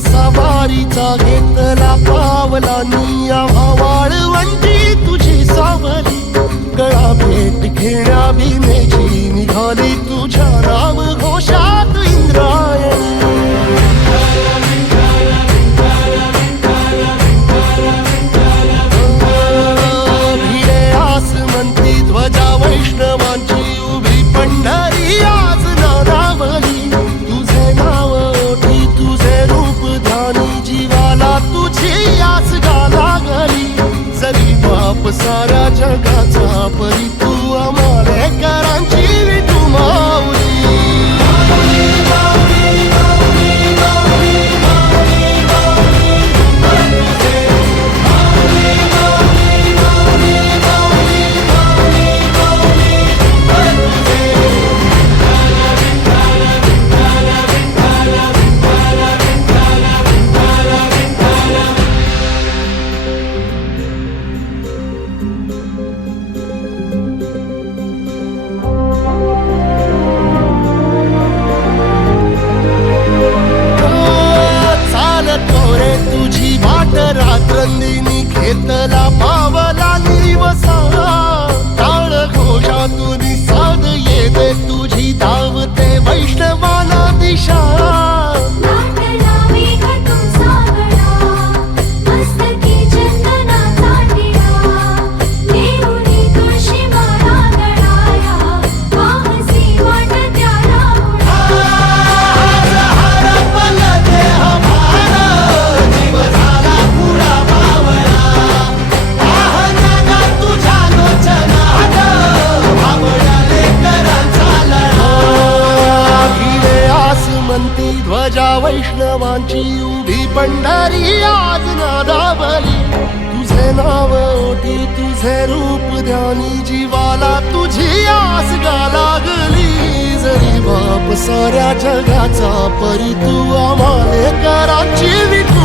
सवारीचा घेतला पावला निया वाळवंटी तुझी सावली गळा भेट घेण्या भीमेची निघाली तुझ्या राम घोषात इंद्रायणी भिडे आसमंती ध्वजा वैष्णवांची उभी पंढरी आज नारावली तुझे नाव ओठी तुझे रूप ध्यानी जीवाला तुझी आस गाला गली जरी बाप साऱ्या जगाचा परी तू आमालेकरांची विठू माऊली तुझी वाट रात्रंदिनी घेतला पावला निवसा टाळ घोषातून साध येते तुझी धावते वैष्णवाला दिशा ध्वजा वैष्णवांची उभी पंढरी आज नादावली तुझे नाव ओठी तुझे रूप ध्यानी जीवाला तुझी आस गाला गली जरी बाप साऱ्या जगाचा परी तू आमालेकरांची विठू